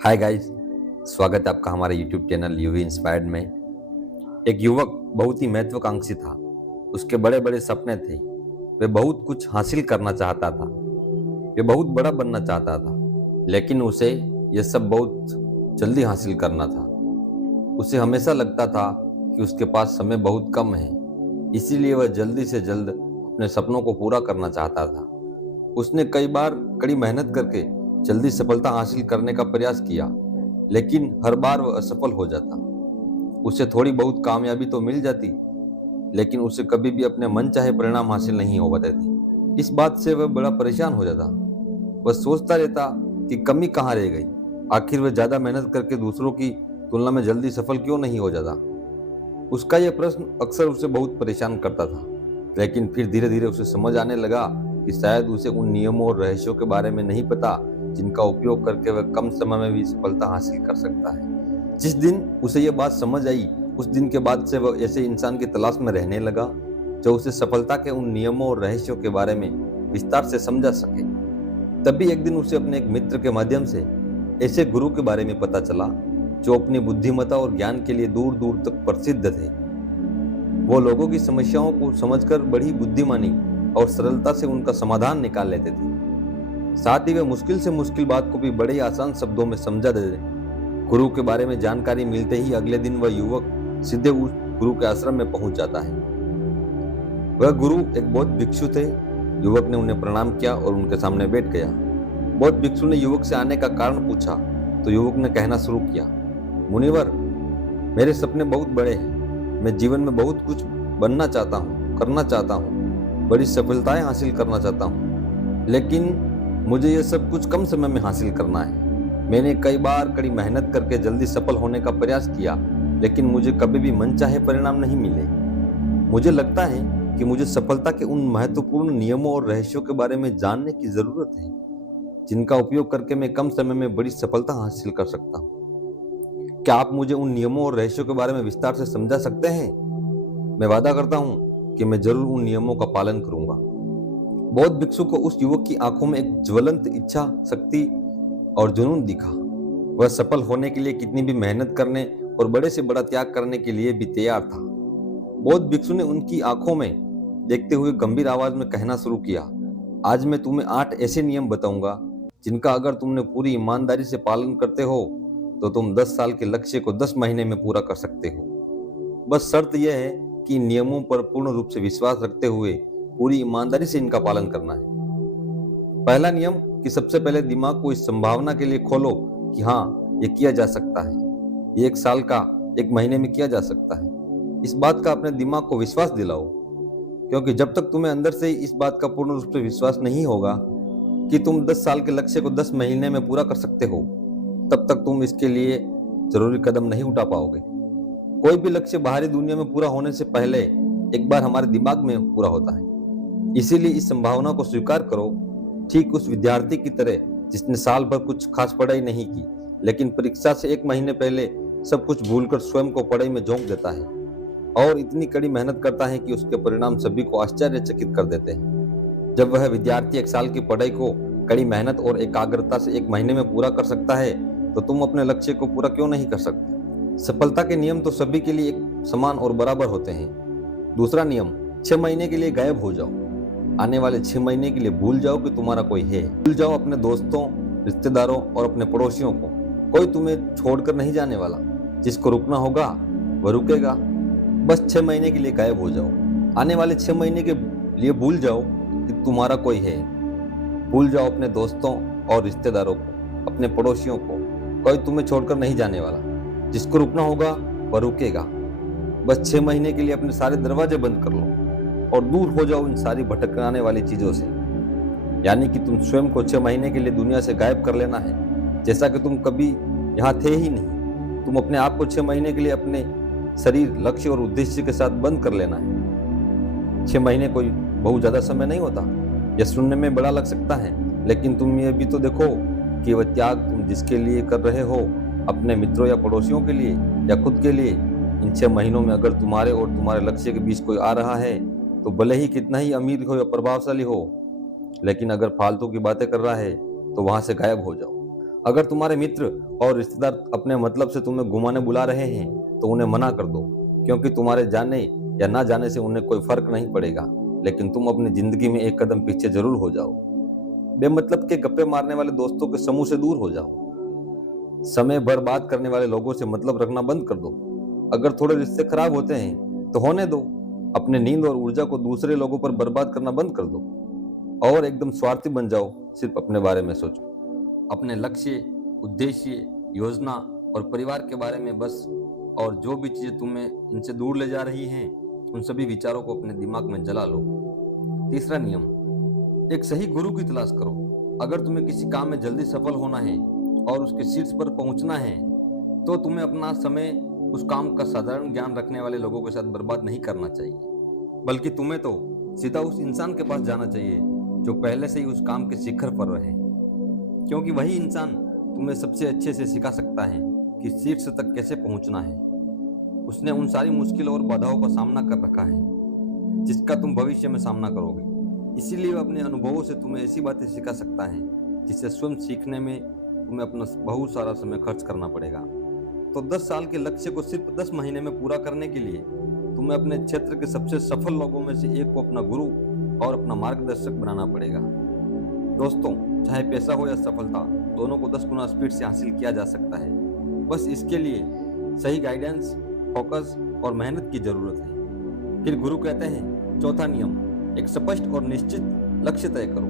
Hi guys. स्वागत है आपका हमारे यूट्यूब चैनल यूवी इंस्पायर्ड में। एक युवक बहुत ही महत्वाकांक्षी था। उसके बड़े बड़े सपने थे। वह बहुत कुछ हासिल करना चाहता था। वह बहुत बड़ा बनना चाहता था, लेकिन उसे यह सब बहुत जल्दी हासिल करना था। उसे हमेशा लगता था कि उसके पास समय बहुत कम है, इसीलिए वह जल्दी से जल्द अपने सपनों को पूरा करना चाहता था। उसने कई बार कड़ी मेहनत करके जल्दी सफलता हासिल करने का प्रयास किया, लेकिन हर बार वह असफल हो जाता। उसे थोड़ी बहुत कामयाबी तो मिल जाती, लेकिन उसे कभी भी अपने मनचाहे परिणाम हासिल नहीं हो पाते थे। इस बात से वह बड़ा परेशान हो जाता। वह सोचता रहता कि कमी कहाँ रह गई। आखिर वह ज्यादा मेहनत करके दूसरों की तुलना में जल्दी सफल क्यों नहीं हो जाता। उसका यह प्रश्न अक्सर उसे बहुत परेशान करता था। लेकिन फिर धीरे धीरे उसे समझ आने लगा कि शायद उसे उन नियमों और रहस्यों के बारे में नहीं पता जिनका उपयोग करके वह कम समय में भी सफलता हासिल कर सकता है। जिस दिन उसे यह बात समझ आई, उस दिन के बाद से वह ऐसे इंसान की तलाश में रहने लगा जो उसे सफलता के उन नियमों और रहस्यों के बारे में विस्तार से समझा सके। तभी एक दिन उसे अपने एक मित्र के माध्यम से ऐसे गुरु के बारे में पता चला जो अपनी बुद्धिमत्ता और ज्ञान के लिए दूर दूर तक प्रसिद्ध थे। वो लोगों की समस्याओं को समझकर बड़ी बुद्धिमानी और सरलता से उनका समाधान निकाल लेते थे। साथ ही वे मुश्किल से मुश्किल बात को भी बड़े आसान शब्दों में समझा देते। गुरु के बारे में जानकारी मिलते ही अगले दिन वह युवक सीधे उस गुरु के आश्रम में पहुंच जाता है। वह गुरु एक बौद्ध भिक्षु थे। युवक ने उन्हें प्रणाम किया और उनके सामने बैठ गया। बौद्ध भिक्षु ने युवक से आने का कारण पूछा तो युवक ने कहना शुरू किया, मुनिवर, मेरे सपने बहुत बड़े हैं। मैं जीवन में बहुत कुछ बनना चाहता हूँ, करना चाहता हूँ, बड़ी सफलताएं हासिल करना चाहता हूँ, लेकिन मुझे यह सब कुछ कम समय में हासिल करना है। मैंने कई बार कड़ी मेहनत करके जल्दी सफल होने का प्रयास किया, लेकिन मुझे कभी भी मनचाहे परिणाम नहीं मिले। मुझे लगता है कि मुझे सफलता के उन महत्वपूर्ण नियमों और रहस्यों के बारे में जानने की जरूरत है जिनका उपयोग करके मैं कम समय में बड़ी सफलता हासिल कर सकता हूँ। क्या आप मुझे उन नियमों और रहस्यों के बारे में विस्तार से समझा सकते हैं? मैं वादा करता हूँ कि मैं जरूर उन नियमों का पालन करूंगा। बौद्ध भिक्षु को उस युवक की आंखों में एक ज्वलंत इच्छा शक्ति और जुनून दिखा। वह सफल होने के लिए कितनी भी मेहनत करने और बड़े से बड़ा त्याग करने के लिए भी तैयार था। बौद्ध भिक्षु ने उनकी आंखों में देखते हुए गंभीर आवाज में कहना शुरू किया, आज मैं तुम्हें 8 ऐसे नियम बताऊंगा जिनका अगर तुमने पूरी ईमानदारी से पालन करते हो तो तुम 10 साल के लक्ष्य को 10 महीने में पूरा कर सकते हो। बस शर्त यह है कि इन नियमों पर पूर्ण रूप से विश्वास रखते हुए पूरी ईमानदारी से इनका पालन करना है। पहला नियम कि सबसे पहले दिमाग को इस संभावना के लिए खोलो कि हाँ, ये किया जा सकता है। ये 1 साल का 1 महीने में किया जा सकता है। इस बात का अपने दिमाग को विश्वास दिलाओ, क्योंकि जब तक तुम्हें अंदर से इस बात का पूर्ण रूप से विश्वास नहीं होगा कि तुम 10 साल के लक्ष्य को 10 महीने में पूरा कर सकते हो, तब तक तुम इसके लिए जरूरी कदम नहीं उठा पाओगे। कोई भी लक्ष्य बाहरी दुनिया में पूरा होने से पहले एक बार हमारे दिमाग में पूरा होता है। इसीलिए इस संभावना को स्वीकार करो, ठीक उस विद्यार्थी की तरह जिसने साल भर कुछ खास पढ़ाई नहीं की, लेकिन परीक्षा से 1 महीने पहले सब कुछ भूलकर स्वयं को पढ़ाई में झोंक देता है और इतनी कड़ी मेहनत करता है कि उसके परिणाम सभी को आश्चर्यचकित कर देते हैं। जब वह विद्यार्थी 1 साल की पढ़ाई को कड़ी मेहनत और एकाग्रता से 1 महीने में पूरा कर सकता है, तो तुम अपने लक्ष्य को पूरा क्यों नहीं कर सकते? सफलता के नियम तो सभी के लिए एक समान और बराबर होते हैं। दूसरा नियम, 6 महीने के लिए गायब हो जाओ। आने वाले 6 महीने के लिए भूल जाओ कि तुम्हारा कोई है। भूल जाओ अपने दोस्तों, रिश्तेदारों और अपने पड़ोसियों को। कोई तुम्हें छोड़कर नहीं जाने वाला। जिसको रुकना होगा वह रुकेगा। बस 6 महीने के लिए गायब हो जाओ। आने वाले 6 महीने के लिए भूल जाओ कि तुम्हारा कोई है। भूल जाओ अपने दोस्तों और रिश्तेदारों को, अपने पड़ोसियों को। कोई तुम्हें छोड़कर नहीं जाने वाला। जिसको रुकना होगा वह रुकेगा। बस 6 महीने के लिए अपने सारे दरवाजे बंद कर लो और दूर हो जाओ इन सारी भटकाने वाली चीजों से। यानी कि तुम स्वयं को 6 महीने के लिए दुनिया से गायब कर लेना है, जैसा कि तुम कभी यहाँ थे ही नहीं। तुम अपने आप को 6 महीने के लिए अपने शरीर, लक्ष्य और उद्देश्य के साथ बंद कर लेना है। 6 महीने कोई बहुत ज्यादा समय नहीं होता। यह सुनने में बड़ा लग सकता है, लेकिन तुम ये भी तो देखो कि वह त्याग तुम जिसके लिए कर रहे हो, अपने मित्रों या पड़ोसियों के लिए या खुद के लिए, इन 6 महीनों में अगर तुम्हारे और तुम्हारे लक्ष्य के बीच कोई आ रहा है तो भले ही कितना ही अमीर हो या प्रभावशाली हो, लेकिन अगर फालतू की बातें कर रहा है तो वहां से गायब हो जाओ। अगर तुम्हारे मित्र और रिश्तेदार अपने मतलब से तुम्हें घुमाने बुला रहे हैं तो उन्हें मना कर दो, क्योंकि तुम्हारे जाने या ना जाने से उन्हें कोई फर्क नहीं पड़ेगा, लेकिन तुम अपनी जिंदगी में एक कदम पीछे जरूर हो जाओ। बेमतलब के गप्पे मारने वाले दोस्तों के समूह से दूर हो जाओ। समय बर्बाद करने वाले लोगों से मतलब रखना बंद कर दो। अगर थोड़े रिश्ते खराब होते हैं तो होने दो। अपने नींद और ऊर्जा को दूसरे लोगों पर बर्बाद करना बंद कर दो और एकदम स्वार्थी बन जाओ। सिर्फ अपने बारे में सोचो, अपने लक्ष्य, उद्देश्य, योजना और परिवार के बारे में बस। और जो भी चीजें तुम्हें इनसे दूर ले जा रही हैं उन सभी विचारों को अपने दिमाग में जला लो। तीसरा नियम, एक सही गुरु की तलाश करो। अगर तुम्हें किसी काम में जल्दी सफल होना है और उसके शीर्ष पर पहुंचना है तो तुम्हें अपना समय उस काम का साधारण ज्ञान रखने वाले लोगों के साथ बर्बाद नहीं करना चाहिए, बल्कि तुम्हें तो सीधा उस इंसान के पास जाना चाहिए जो पहले से ही उस काम के शिखर पर रहे, क्योंकि वही इंसान तुम्हें सबसे अच्छे से सिखा सकता है कि शीर्ष तक कैसे पहुंचना है। उसने उन सारी मुश्किलों और बाधाओं का सामना कर रखा है जिसका तुम भविष्य में सामना करोगे। इसीलिए वह अपने अनुभवों से तुम्हें ऐसी बातें सिखा सकता है जिससे स्वयं सीखने में तुम्हें अपना बहुत सारा समय खर्च करना पड़ेगा। तो 10 साल के लक्ष्य को सिर्फ 10 महीने में पूरा करने के लिए तुम्हें अपने क्षेत्र के सबसे सफल लोगों में से एक को अपना गुरु और अपना मार्गदर्शक बनाना पड़ेगा। दोस्तों, चाहे पैसा हो या सफलता, दोनों को 10 गुना स्पीड से हासिल किया जा सकता है। बस इसके लिए सही गाइडेंस, फोकस और मेहनत की जरूरत है। फिर गुरु कहते हैं, चौथा नियम, एक स्पष्ट और निश्चित लक्ष्य तय करो।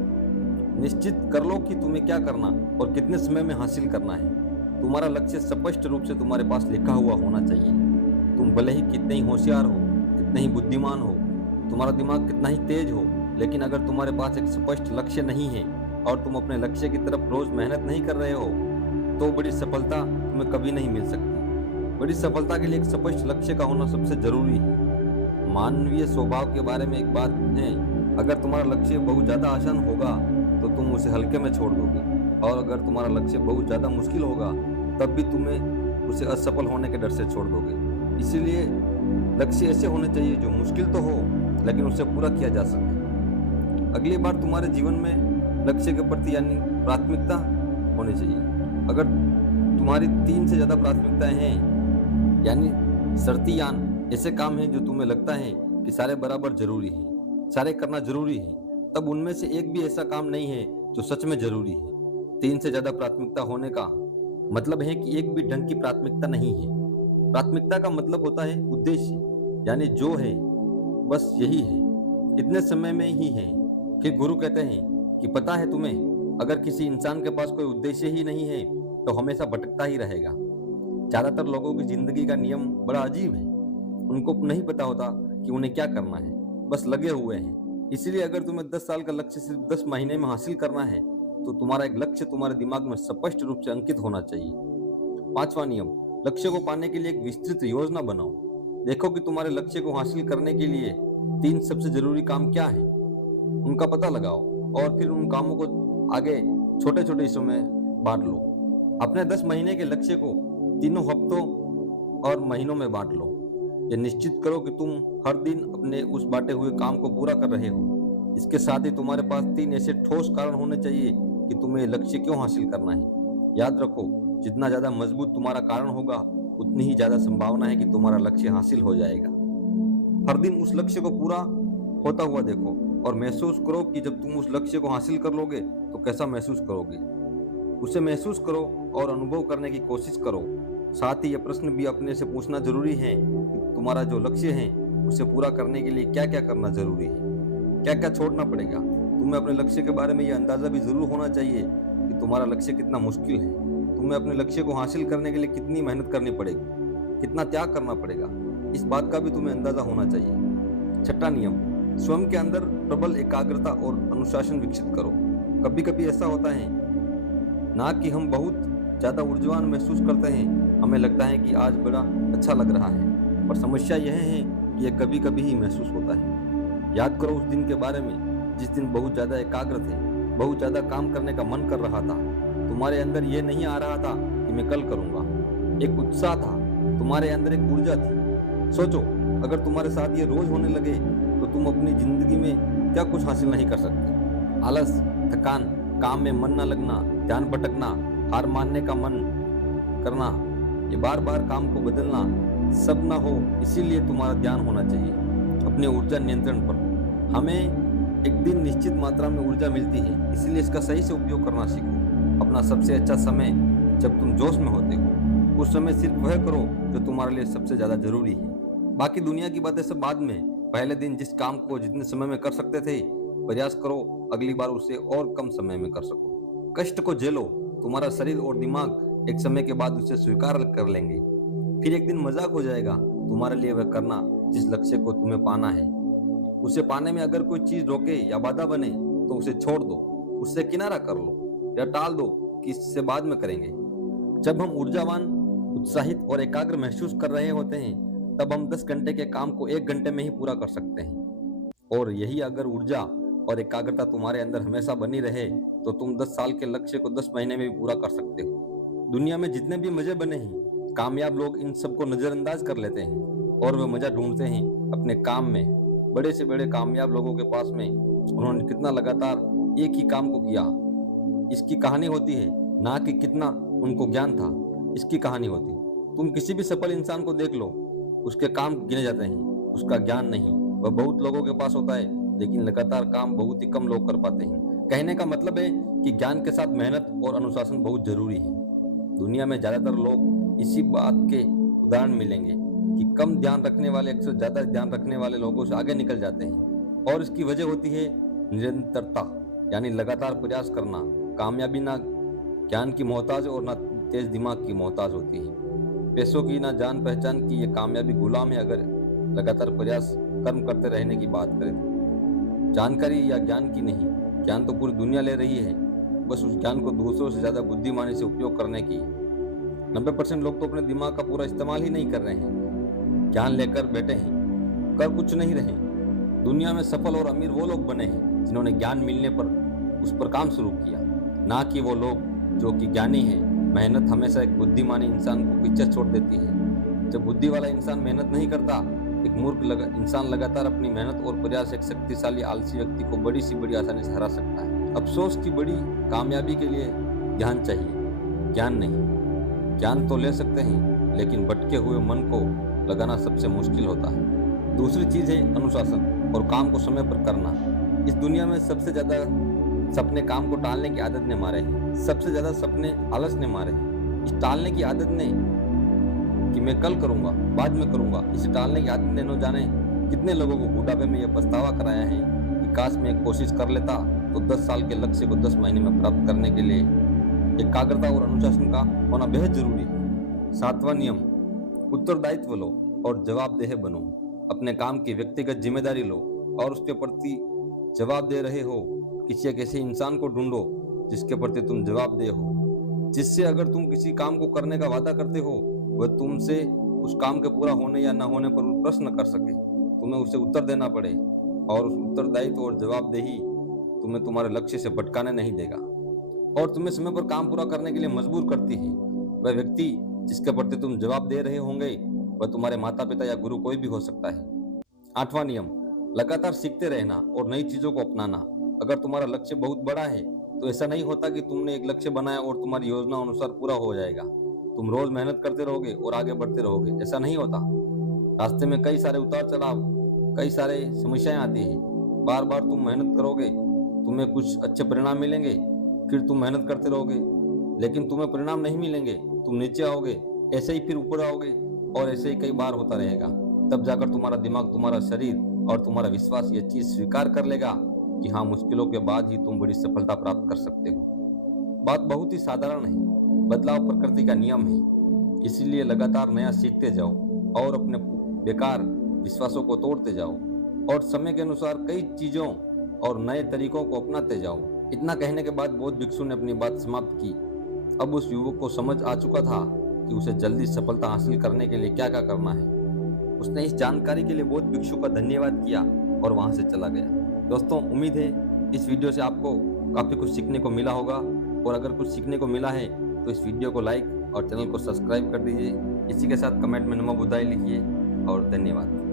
निश्चित कर लो कि तुम्हें क्या करना और कितने समय में हासिल करना है। तुम्हारा लक्ष्य स्पष्ट रूप से तुम्हारे पास लिखा हुआ होना चाहिए। तुम भले ही कितने ही होशियार हो, कितने ही बुद्धिमान हो, तुम्हारा दिमाग कितना ही तेज हो, लेकिन अगर तुम्हारे पास एक स्पष्ट लक्ष्य नहीं है और तुम अपने लक्ष्य की तरफ रोज मेहनत नहीं कर रहे हो तो बड़ी सफलता तुम्हें कभी नहीं मिल सकती। बड़ी सफलता के लिए एक स्पष्ट लक्ष्य का होना सबसे जरूरी है। मानवीय स्वभाव के बारे में एक बात है, अगर तुम्हारा लक्ष्य बहुत ज्यादा आसान होगा तो तुम उसे हल्के में छोड़ दोगे, और अगर तुम्हारा लक्ष्य बहुत ज्यादा मुश्किल होगा तब भी तुम्हें उसे असफल होने के डर से छोड़ दोगे। इसीलिए लक्ष्य ऐसे होने चाहिए जो मुश्किल तो हो लेकिन उसे पूरा किया जा सके। अगली बार तुम्हारे जीवन में लक्ष्य के प्रति यानी प्राथमिकता होनी चाहिए। अगर तुम्हारी 3 से ज्यादा प्राथमिकताएं हैं यानी शर्तियान ऐसे काम हैं जो तुम्हें लगता है कि सारे बराबर जरूरी हैं, सारे करना जरूरी है, तब उनमें से एक भी ऐसा काम नहीं है जो सच में जरूरी है। 3 से ज्यादा प्राथमिकता होने का मतलब है कि एक भी ढंग की प्राथमिकता नहीं है। प्राथमिकता का मतलब होता है उद्देश्य, यानी जो है बस यही है, इतने समय में ही है। फिर गुरु कहते हैं कि पता है तुम्हें, अगर किसी इंसान के पास कोई उद्देश्य ही नहीं है तो हमेशा भटकता ही रहेगा। ज्यादातर लोगों की जिंदगी का नियम बड़ा अजीब है। उनको नहीं पता होता कि उन्हें क्या करना है, बस लगे हुए हैं। इसीलिए अगर तुम्हें 10 साल का लक्ष्य सिर्फ 10 महीने में हासिल करना है तो तुम्हारा एक लक्ष्य तुम्हारे दिमाग में स्पष्ट रूप से अंकित होना चाहिए। 5वां नियम, लक्ष्य को पाने के लिए एक विस्तृत योजना बनाओ। देखो कि तुम्हारे लक्ष्य को हासिल करने के लिए 3 सबसे जरूरी काम क्या है, उनका पता लगाओ और फिर उन कामों को आगे छोटे छोटे हिस्सों में बांट लो। अपने 10 महीने के लक्ष्य को 3 हफ्तों और महीनों में बांट लो। ये निश्चित करो कि तुम हर दिन अपने उस बांटे हुए काम को पूरा कर रहे हो। इसके साथ ही तुम्हारे पास 3 ऐसे ठोस कारण होने चाहिए कि तुम्हें लक्ष्य क्यों हासिल करना है। याद रखो, जितना ज्यादा मजबूत तुम्हारा कारण होगा उतनी ही ज्यादा संभावना है कि तुम्हारा लक्ष्य हासिल हो जाएगा। हर दिन उस लक्ष्य को पूरा होता हुआ देखो और महसूस करो कि जब तुम उस लक्ष्य को हासिल कर लोगे तो कैसा महसूस करोगे। उसे महसूस करो और अनुभव करने की कोशिश करो। साथ ही यह प्रश्न भी अपने से पूछना जरूरी है कि तुम्हारा जो लक्ष्य है उसे पूरा करने के लिए क्या क्या करना जरूरी है, क्या क्या छोड़ना पड़ेगा। तुम्हें अपने लक्ष्य के बारे में यह अंदाजा भी जरूर होना चाहिए कि तुम्हारा लक्ष्य कितना मुश्किल है। तुम्हें अपने लक्ष्य को हासिल करने के लिए कितनी मेहनत करनी पड़ेगी, कितना त्याग करना पड़ेगा, इस बात का भी तुम्हें अंदाजा होना चाहिए। 6वां नियम, स्वयं के अंदर प्रबल एकाग्रता और अनुशासन विकसित करो। कभी कभी ऐसा होता है ना कि हम बहुत ज्यादा ऊर्जावान महसूस करते हैं, हमें लगता है कि आज बड़ा अच्छा लग रहा है, पर समस्या यह है कि यह कभी कभी ही महसूस होता है। याद करो उस दिन के बारे में जिस दिन बहुत ज्यादा एकाग्र थे, बहुत ज्यादा काम करने का मन कर रहा था। तुम्हारे अंदर यह नहीं आ रहा था कि मैं कल करूंगा। एक उत्साह था, तुम्हारे अंदर एक ऊर्जा थी। सोचो, अगर तुम्हारे साथ ये रोज होने लगे तो तुम अपनी जिंदगी में क्या कुछ हासिल नहीं कर सकते। आलस, थकान, काम में मन न लगना, ध्यान भटकना हार मानने का मन करना, ये बार बार काम को बदलना सब ना हो। इसीलिए तुम्हारा ध्यान होना चाहिए अपने ऊर्जा नियंत्रण पर। हमें एक दिन निश्चित मात्रा में ऊर्जा मिलती है, इसलिए इसका सही से उपयोग करना सीखो। अपना सबसे अच्छा समय जब तुम जोश में होते हो, उस समय सिर्फ वह करो जो तुम्हारे लिए सबसे ज्यादा जरूरी है। बाकी दुनिया की बातें सब बाद में। पहले दिन जिस काम को जितने समय में कर सकते थे, प्रयास करो अगली बार उसे और कम समय में कर सको। कष्ट को झेलो, तुम्हारा शरीर और दिमाग एक समय के बाद उसे स्वीकार कर लेंगे। फिर एक दिन मजाक हो जाएगा तुम्हारे लिए वह करना जिस लक्ष्य को तुम्हें पाना है। उसे पाने में अगर कोई चीज रोके या बाधा बने तो उसे छोड़ दो, उससे किनारा कर लो या टाल दो कि इससे बाद में करेंगे। जब हम ऊर्जावान, उत्साहित और एकाग्र महसूस कर रहे होते हैं, तब हम 10 घंटे के काम को 1 घंटे में ही पूरा कर सकते हैं। और यही अगर ऊर्जा और एकाग्रता तुम्हारे अंदर हमेशा बनी रहे तो तुम 10 साल के लक्ष्य को 10 महीने में भी पूरा कर सकते हो। दुनिया में जितने भी मजे बने हैं, कामयाब लोग इन सबको नजरअंदाज कर लेते हैं और वे मजा ढूंढते हैं अपने काम में। बड़े से बड़े कामयाब लोगों के पास में उन्होंने कितना लगातार एक ही काम को किया, इसकी कहानी होती है, ना कि कितना उनको ज्ञान था, इसकी कहानी होती। तुम किसी भी सफल इंसान को देख लो, उसके काम गिने जाते हैं, उसका ज्ञान नहीं। वह बहुत लोगों के पास होता है लेकिन लगातार काम बहुत ही कम लोग कर पाते हैं। कहने का मतलब है कि ज्ञान के साथ मेहनत और अनुशासन बहुत जरूरी है। दुनिया में ज्यादातर लोग इसी बात के उदाहरण मिलेंगे कि कम ध्यान रखने वाले अक्सर ज्यादा ध्यान रखने वाले लोगों से आगे निकल जाते हैं। और इसकी वजह होती है निरंतरता, यानी लगातार प्रयास करना। कामयाबी ना ज्ञान की मोहताज और ना तेज दिमाग की मोहताज होती है। पैसों की ना जान पहचान की ये कामयाबी गुलाम है अगर लगातार प्रयास कर्म करते रहने की बात करें तो। जानकारी या ज्ञान की नहीं, ज्ञान तो पूरी दुनिया ले रही है, बस उस ज्ञान को दूसरों से ज्यादा बुद्धिमानी से उपयोग करने की। 90% लोग तो अपने दिमाग का पूरा इस्तेमाल ही नहीं कर रहे हैं, ज्ञान लेकर बैठे हैं, कर कुछ नहीं रहे। दुनिया में सफल और अमीर वो लोग बने हैं जिन्होंने ज्ञान मिलने पर उस पर काम शुरू किया, ना कि वो लोग जो कि ज्ञानी है। मेहनत हमेशा एक बुद्धिमानी इंसान को पीछे छोड़ देती है। जब बुद्धि वाला इंसान मेहनत नहीं करता, एक मूर्ख इंसान लगातार अपनी मेहनत और प्रयास एक शक्तिशाली आलसी व्यक्ति को बड़ी सी बड़ी आसानी से हरा सकता है। अफसोस की बड़ी कामयाबी के लिए ध्यान चाहिए, ज्ञान नहीं। ज्ञान तो ले सकते हैं लेकिन भटके हुए मन को लगाना सबसे मुश्किल होता है। दूसरी चीज है अनुशासन और काम को समय पर करना। इस दुनिया में सबसे ज्यादा सपने काम को टालने की आदत ने मारे हैं, सबसे ज्यादा सपने आलस ने मारे हैं। इस टालने की आदत ने कि मैं कल करूंगा, बाद में करूंगा, इसे टालने की आदत ने न जाने कितने लोगों को बुढ़ापे में यह पछतावा कराया है कि काश मैं एक कोशिश कर लेता तो 10 साल के लक्ष्य को 10 महीने में प्राप्त करने के लिए एकाग्रता और अनुशासन का होना बेहद जरूरी है। 7वां नियम, उत्तरदायित्व लो और जवाबदेह बनो। अपने काम की व्यक्तिगत जिम्मेदारी लो और उसके प्रति जवाब दे रहे हो। किसी एक ऐसे इंसान को ढूंढो जिसके प्रति तुम जवाबदेह हो, जिससे अगर तुम किसी काम को करने का वादा करते हो वह तुमसे उस काम के पूरा होने या न होने पर प्रश्न कर सके, तुम्हें उसे उत्तर देना पड़े। और उस उत्तरदायित्व और जवाबदेही तुम्हें तुम्हारे लक्ष्य से भटकाने नहीं देगा और तुम्हें समय पर काम पूरा करने के लिए मजबूर करती है। वह व्यक्ति जिसके प्रति तुम जवाब दे रहे होंगे वह तुम्हारे माता पिता या गुरु कोई भी हो सकता है। 8वां नियम, लगातार सीखते रहना और नई चीजों को अपनाना। अगर तुम्हारा लक्ष्य बहुत बड़ा है तो ऐसा नहीं होता कि तुमने एक लक्ष्य बनाया और तुम्हारी योजना अनुसार पूरा हो जाएगा। तुम रोज मेहनत करते रहोगे और आगे बढ़ते रहोगे, ऐसा नहीं होता। रास्ते में कई सारे उतार चढ़ाव, कई सारे समस्याएं आती है। बार बार तुम मेहनत करोगे, तुम्हें कुछ अच्छे परिणाम मिलेंगे, फिर तुम मेहनत करते रहोगे लेकिन तुम्हें परिणाम नहीं मिलेंगे, तुम नीचे आओगे, ऐसे ही फिर ऊपर आओगे और ऐसे ही कई बार होता रहेगा। तब जाकर तुम्हारा दिमाग, तुम्हारा शरीर और तुम्हारा विश्वास ये चीज स्वीकार कर लेगा कि हाँ, मुश्किलों के बाद ही तुम बड़ी सफलता प्राप्त कर सकते हो। बात बहुत ही साधारण है, बदलाव प्रकृति का नियम है। इसीलिए लगातार नया सीखते जाओ और अपने बेकार विश्वासों को तोड़ते जाओ और समय के अनुसार कई चीजों और नए तरीकों को अपनाते जाओ। इतना कहने के बाद बौद्ध भिक्षु ने अपनी बात समाप्त की। अब उस युवक को समझ आ चुका था कि उसे जल्दी सफलता हासिल करने के लिए क्या क्या करना है। उसने इस जानकारी के लिए बौद्ध भिक्षु का धन्यवाद किया और वहां से चला गया। दोस्तों, उम्मीद है इस वीडियो से आपको काफी कुछ सीखने को मिला होगा और अगर कुछ सीखने को मिला है तो इस वीडियो को लाइक और चैनल को सब्सक्राइब कर दीजिए। इसी के साथ कमेंट में नमो बुद्धाय लिखिए और धन्यवाद।